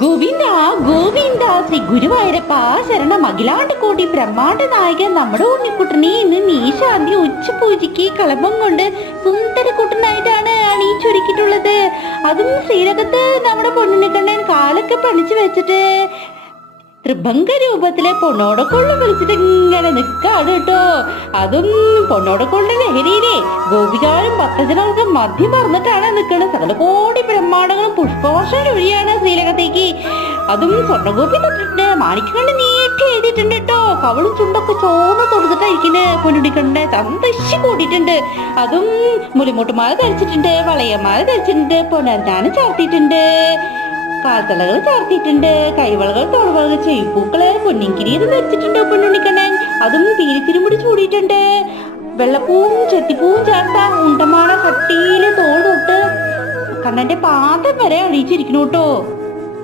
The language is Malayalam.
ഗോവിന്ദ ഗോവിന്ദ ശ്രീ ഗുരുവായൂരപ്പ ശരണ അഖിലാണ്ട് കോടി ബ്രഹ്മാണ്ട നായകൻ നമ്മുടെ ഉണ്ണിക്കുട്ടനെ ഇന്ന് നീശാന്തി ഉച്ചപൂജയ്ക്ക് കളഭം കൊണ്ട് സുന്ദരക്കുട്ടനായിട്ടാണ് അണിയിച്ചൊരുക്കിയിട്ടുള്ളത്. അതും ശ്രീരകത്ത് നമ്മുടെ പൊന്നുണ്ണിക്കണ്ണൻ കാലൊക്കെ പണിച്ചു വെച്ചിട്ട് ത്രിഭംഗ രൂപത്തിലെ പൊന്നോടക്കൊള്ള വിളിച്ചിട്ട് ഇങ്ങനെ നിൽക്കാണ് കേട്ടോ. അതും പൊന്നോടക്കൊള്ള ലഹരിയിലെ ഗോപികാരും ഭക്തജനങ്ങൾക്ക് മദ്യം മറന്നിട്ടാണ് നിൽക്കുന്നത്. സകല കോടി ബ്രഹ്മാണ്ടങ്ങളും പുഷ്പവർഷം ഒഴിയാണ് ശ്രീലകത്തേക്ക്. അതും സ്വർണ്ണഗോപി തൊട്ടിട്ടുണ്ട്, മാണിക്കണ്ട് നീട്ടി എഴുതിയിട്ടുണ്ട് കേട്ടോ. കവളും ചുണ്ടൊക്കെ ചോന്ന് തൊടുത്തിട്ടായിരിക്കുന്നത്. പൊന്നുടിക്കണ്ടെ സന്തോഷി കൂടിയിട്ടുണ്ട്. അതും മുലിമുട്ടുമാല ധരിച്ചിട്ടുണ്ട്, വളയമാല ധരിച്ചിട്ടുണ്ട്, പൊന്നരഞ്ഞാണ് ചാർത്തിയിട്ടുണ്ട്, കാൽത്തളകൾ ചാർത്തിയിട്ടുണ്ട്, കൈവളകൾ തോൾവളകൾ ചെവിപ്പൂക്കള് പൊന്നിൻകിരീടം ധരിച്ചിട്ടുണ്ട് പൊന്നുണ്ണിക്കണ്ണൻ. അതും പീലിത്തിരുമുടി ചൂടിയിട്ടുണ്ട്. വെള്ളപ്പൂവും ചെത്തിപ്പൂവും ചേർത്ത ഉണ്ടമാണ കട്ടിയില് തോൾ തൊട്ട് കണ്ണന്റെ പാദം വരെ അണിയിച്ചിരിക്കണു കേട്ടോ.